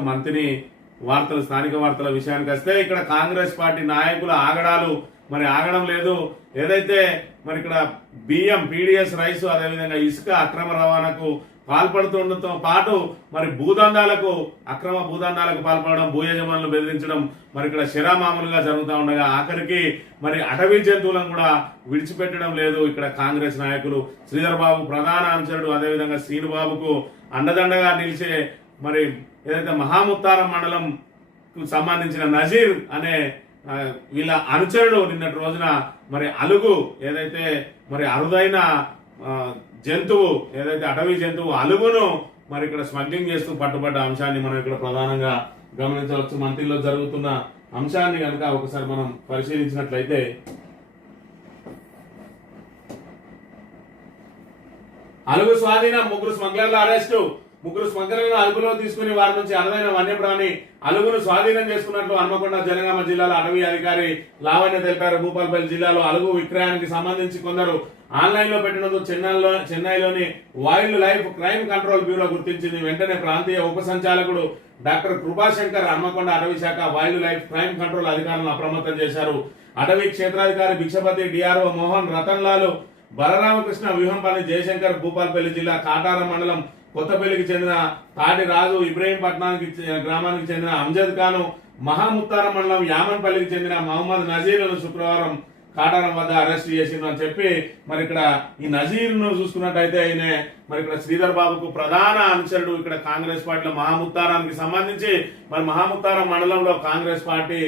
మంత్రి వార్తలు స్థానిక వార్తల విషయానికి వస్తే ఇక్కడ కాంగ్రెస్ పార్టీ నాయకుల ఆగడాలు ఆగడం లేదు. ఏదైతే మరి ఇక్కడ బియ్యం పీడిఎస్ రైస్ అదేవిధంగా ఇసుక అక్రమ రవాణాకు పాల్పడుతుండటంతో పాటు మరి అక్రమ భూదందాలకు పాల్పడడం, భూ యజమానులు బెదిరించడం మరి ఇక్కడ శరామామూలుగా జరుగుతూ ఉండగా ఆఖరికి మరి అటవీ జంతువులను కూడా విడిచిపెట్టడం లేదు. ఇక్కడ కాంగ్రెస్ నాయకులు శ్రీధర్ బాబు ప్రధాన అనుచరుడు అదేవిధంగా శ్రీనుబాబుకు అండదండగా నిలిచే మరి ఏదైతే మహాముత్తారం మండలం సంబంధించిన నజీర్ అనే వీళ్ళ అనుచరుడు నిన్నటి రోజున మరి అలుగు ఏదైతే మరి అరుదైన జంతువు ఏదైతే అటవీ జంతువు అలుగును మరి ఇక్కడ స్మగ్లింగ్ చేస్తూ పట్టుబడ్డ అంశాన్ని మనం ఇక్కడ ప్రధానంగా గమనించవచ్చు. మంత్రిలో జరుగుతున్న అంశాన్ని కనుక ఒకసారి మనం పరిశీలించినట్లయితే అలుగు స్వాధీనం, ముగ్గురు స్మగ్లర్ల అరెస్టు. ముగ్గురు స్మగ్లర్లను అదుపులో తీసుకుని వారి నుంచి అరుదైన వన్యప్రాణి అలుగును స్వాధీనం చేసుకున్నట్లు హన్మకొండ జనగామ జిల్లాల అటవీ అధికారి లావణ్య తెలిపారు. భూపాలపల్లి జిల్లాలో అలుగు విక్రయానికి సంబంధించి కొందరు ఆన్లైన్ లో పెట్టినందుకు చెన్నైలోని wild life crime control bureau గుర్తించింది. వెంటనే ప్రాంతీయ ఉప సంచాలకుడు డాక్టర్ కృపాశంకర్ హన్మకొండ అటవీ శాఖ వైల్డ్ లైఫ్ క్రైమ్ కంట్రోల్ అధికారులను అప్రమత్తం చేశారు. అటవీ క్షేత్రాధికారి భిక్షపతి, డిఆర్ఓ మోహన్, రతన్ లాల్, బలరామకృష్ణ, వ్యూహంపల్లి జయశంకర్, భూపాలపల్లి జిల్లా కాటారం మండలం కొత్తపల్లికి చెందిన తాటి రాజు, ఇబ్రహీంపట్నానికి గ్రామానికి చెందిన అంజద్ ఖాను, మహాముత్తారం మండలం యామన్పల్లికి చెందిన మహమ్మద్ నజీర్లను శుక్రవారం కాటారం వద్ద అరెస్ట్ చేసిండు అని చెప్పి మరి ఇక్కడ ఈ నజీర్ ను చూసుకున్నట్టయితే ఆయన మరి ఇక్కడ శ్రీధర్ బాబుకు ప్రధాన అనుచరుడు. ఇక్కడ కాంగ్రెస్ పార్టీలో మహాముత్తారానికి సంబంధించి మరి మహాముత్తారం మండలంలో కాంగ్రెస్ పార్టీ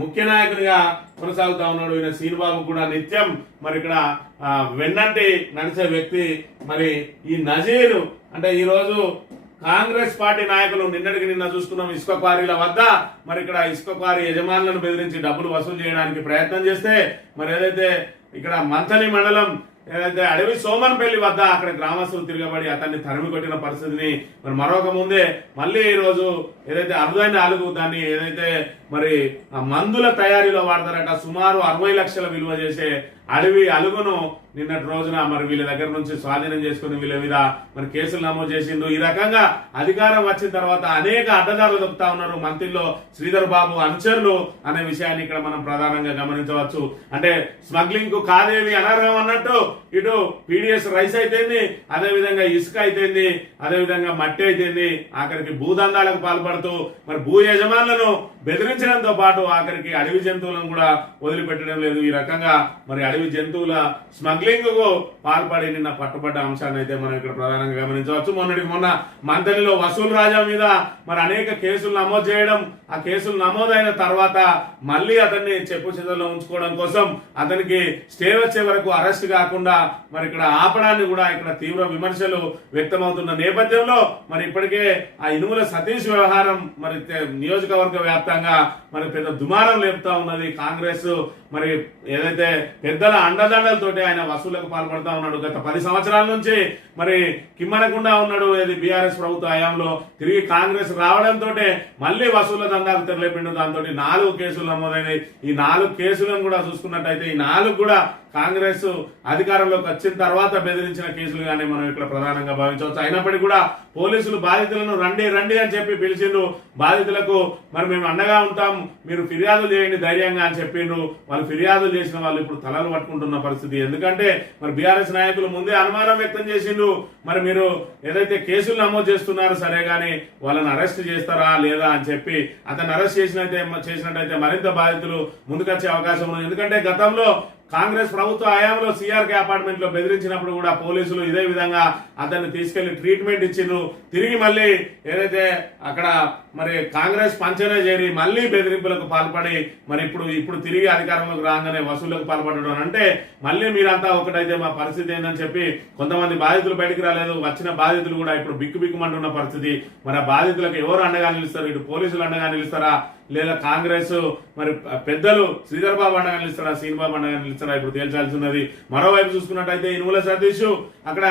ముఖ్య నాయకునిగా కొనసాగుతా ఉన్నాడు. ఈయన శ్రీనుబాబు కూడా నిత్యం మరి ఇక్కడ వెన్నంటి నడిచే వ్యక్తి. మరి ఈ నజీర్ అంటే ఈ రోజు కాంగ్రెస్ పార్టీ నాయకులు నిన్న చూసుకున్నాం ఇసుక క్వారీల వద్ద మరి ఇక్కడ ఇసుక క్వారీ యజమానులను బెదిరించి డబ్బులు వసూలు చేయడానికి ప్రయత్నం చేస్తే మరి ఏదైతే ఇక్కడ మంథని మండలం ఏదైతే అడవి సోమన్పల్లి వద్ద అక్కడ గ్రామస్తులు తిరగబడి అతన్ని తరిమి కొట్టిన పరిస్థితిని మరి మరొక ముందే మళ్ళీ ఈ రోజు ఏదైతే అరుదైన అలుగు దాన్ని ఏదైతే మరి మందుల తయారీలో వాడతారట సుమారు 60 లక్షల విలువ చేసే అడవి అలుగును నిన్నటి రోజున మరి వీళ్ళ దగ్గర నుంచి స్వాధీనం చేసుకుని వీళ్ళ మీద మరి కేసులు నమోదు చేసిండు. ఈ రకంగా అధికారం వచ్చిన తర్వాత అనేక అడ్డదారులు దొక్కుతా ఉన్నారు మంత్రిలో శ్రీధర్ బాబు అనుచరులు అనే విషయాన్ని ఇక్కడ మనం ప్రధానంగా గమనించవచ్చు. అంటే స్మగ్లింగ్ కు కాదేవి అనర్హం అన్నట్టు ఇటు పీడిఎస్ రైస్ అయితేంది, అదేవిధంగా ఇసుక అయితేంది, అదేవిధంగా మట్టి అయితేంది, ఆఖరికి భూదందాలకు పాల్పడుతూ మరి భూ యజమానులను బెదిరించడంతో పాటు ఆఖరికి అడవి జంతువులను కూడా వదిలిపెట్టడం లేదు. ఈ రకంగా మరి అడవి జంతువుల స్మగ్లింగ్ కు పాల్పడి నిన్న పట్టుబడ్డ అంశాన్ని అయితే మనం ఇక్కడ ప్రధానంగా గమనించవచ్చు. మొన్న మంతనిలో వసూలు రాజా మీద మరి అనేక కేసులు నమోదు చేయడం, ఆ కేసులు నమోదైన తర్వాత మళ్ళీ అతన్ని చెప్పు చేతుల్లో ఉంచుకోవడం కోసం అతనికి స్టే వచ్చే వరకు అరెస్ట్ కాకుండా మరి ఇక్కడ ఆపడాన్ని కూడా ఇక్కడ తీవ్ర విమర్శలు వ్యక్తమవుతున్న నేపథ్యంలో మరి ఇప్పటికే ఆ ఇనుముల సతీష్ వ్యవహారం మరి నియోజకవర్గ వ్యాప్తంగా మరి పెద్ద దుమారం లేపుతా ఉన్నది. కాంగ్రెస్ మరి ఏదైతే పెద్దల అండదండలతోటి ఆయన వసూళ్లకు పాల్పడతా ఉన్నాడు. గత 10 సంవత్సరాల నుంచి మరి కిమ్మనకుండా ఉన్నాడు. ఇది బీఆర్ఎస్ ప్రభుత్వ హయాంలో తిరిగి కాంగ్రెస్ రావడంతో మళ్ళీ వసూళ్ల దందాకు తెరలేపిండు. దాంతో 4 కేసులు నమోదైనాయి. ఈ 4 కేసులను కూడా చూసుకున్నట్టయితే ఈ 4 కూడా కాంగ్రెస్ అధికారంలోకి వచ్చిన తర్వాత బెదిరించిన కేసులుగానే మనం ఇక్కడ ప్రధానంగా భావించవచ్చు. అయినప్పటికీ కూడా పోలీసులు బాధితులను రండి రండి అని చెప్పి పిలిచిండ్రు. బాధితులకు మరి మేము అండగా ఉంటాం, మీరు ఫిర్యాదులు చేయండి ధైర్యంగా అని చెప్పిండ్రు. వాళ్ళు ఫిర్యాదులు చేసిన వాళ్ళు ఇప్పుడు తలలు పట్టుకుంటున్న పరిస్థితి. ఎందుకంటే మరి బీఆర్ఎస్ నాయకులు ముందే అనుమానం వ్యక్తం చేసిండ్రు. మరి మీరు ఏదైతే కేసులు నమోదు చేస్తున్నారు సరే గాని వాళ్ళని అరెస్ట్ చేస్తారా లేదా అని చెప్పి అతను అరెస్ట్ చేసినట్టయితే మరింత బాధితులు ముందుకొచ్చే అవకాశం ఉంది. ఎందుకంటే గతంలో కాంగ్రెస్ ప్రభుత్వ హయాంలో సిఆర్కే అపార్ట్మెంట్ లో బెదిరించినప్పుడు కూడా పోలీసులు ఇదే విధంగా అతన్ని తీసుకెళ్లి ట్రీట్మెంట్ ఇచ్చిండ్రు. తిరిగి మళ్ళీ ఏదైతే అక్కడ మరి కాంగ్రెస్ పంచనే చేరి మళ్ళీ బెదిరింపులకు పాల్పడి మరి ఇప్పుడు తిరిగి అధికారంలోకి రాగానే వసూళ్లకు పాల్పడడం అంటే మళ్ళీ మీరంతా ఒకటైతే మా పరిస్థితి ఏందని చెప్పి కొంతమంది బాధితులు బయటికి రాలేదు. వచ్చిన బాధితులు కూడా ఇప్పుడు బిక్కుబిక్కుమంటున్న పరిస్థితి. మరి ఆ బాధితులకు ఎవరు అండగా నిలుస్తారు? ఇటు పోలీసులు అండగా నిలుస్తారా లేదా కాంగ్రెస్ మరి పెద్దలు శ్రీధర్ బాబు అండగా నిలుస్తారా, శ్రీనిబాబు అండగా నిలుస్తారా ఇప్పుడు తేల్చాల్సి ఉన్నది. మరోవైపు చూసుకున్నట్టయితే ఇనుముల సతీష్ అక్కడ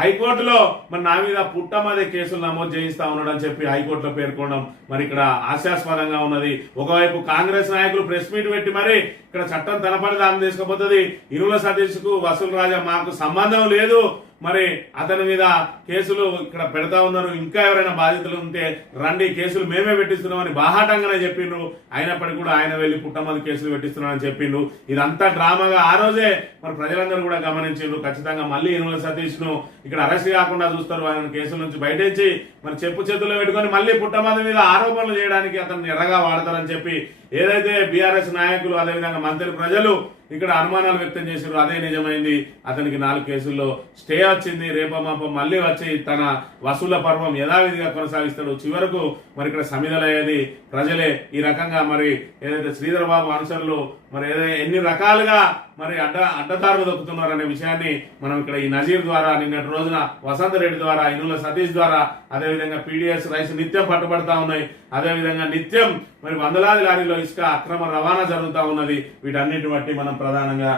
హైకోర్టులో మరి నా మీద పుట్టమదే కేసులు నమోదు చేయిస్తా ఉన్నాడు అని చెప్పి హైకోర్టులో పేర్కొనడం మరి ఇక్కడ హాస్యాస్పదంగా ఉన్నది. ఒకవైపు కాంగ్రెస్ నాయకులు ప్రెస్ మీట్ పెట్టి మరి ఇక్కడ చట్టం తన పని దాన్ని తీసుకుపోతుంది. ఇనుముల సతీష్ కు వసూలు రాజా మాకు సంబంధం లేదు, మరి అతని మీద కేసులు ఇక్కడ పెడతా ఉన్నారు. ఇంకా ఎవరైనా బాధితులు ఉంటే రండి, కేసులు మేమే పెట్టిస్తున్నామని బాహాటంగానే చెప్పిండ్రు. అయినప్పటికీ కూడా ఆయన వెళ్లి పుట్టమది కేసులు పెట్టిస్తున్నామని చెప్పిండ్రు. ఇదంతా డ్రామాగా ఆ రోజే మరి ప్రజలందరూ కూడా గమనించిండ్రు. ఖచ్చితంగా మళ్ళీ ఇనుమల సతీష్ ను ఇక్కడ అరెస్ట్ కాకుండా చూస్తారు, ఆయన కేసుల నుంచి బయటించి మరి చెప్పు చేతుల్లో పెట్టుకొని మళ్ళీ పుట్టమది మీద ఆరోపణలు చేయడానికి అతన్ని ఎర్రగా వాడతారని చెప్పి ఏదైతే బీఆర్ఎస్ నాయకులు అదేవిధంగా మంత్రి ప్రజలు ఇక్కడ అనుమానాలు వ్యక్తం చేశారు, అదే నిజమైంది. అతనికి 4 కేసుల్లో స్టే వచ్చింది. రేపమాపం మళ్ళీ వచ్చి తన వసూళ్ల పర్వం యథావిధిగా కొనసాగిస్తాడు. చివరకు మరి ఇక్కడ సమిధలయ్యేది ప్రజలే. ఈ రకంగా మరి ఏదైతే శ్రీధర్ బాబు అనుచరులు మరి ఎన్ని రకాలుగా మరి అడ్డదారులు దొక్కుతున్నారనే విషయాన్ని మనం ఇక్కడ ఈ నజీర్ ద్వారా, నిన్నటి రోజున వసంత రెడ్డి ద్వారా, ఇనుల సతీష్ ద్వారా, అదేవిధంగా పీడిఎస్ రైస్ నిత్యం పట్టుబడతా ఉన్నాయి. అదేవిధంగా నిత్యం మరి వందలాది లారీలో ఇసుక అక్రమ రవాణా జరుగుతూ ఉన్నది. వీటన్నిటి బట్టి మనం ప్రధానంగా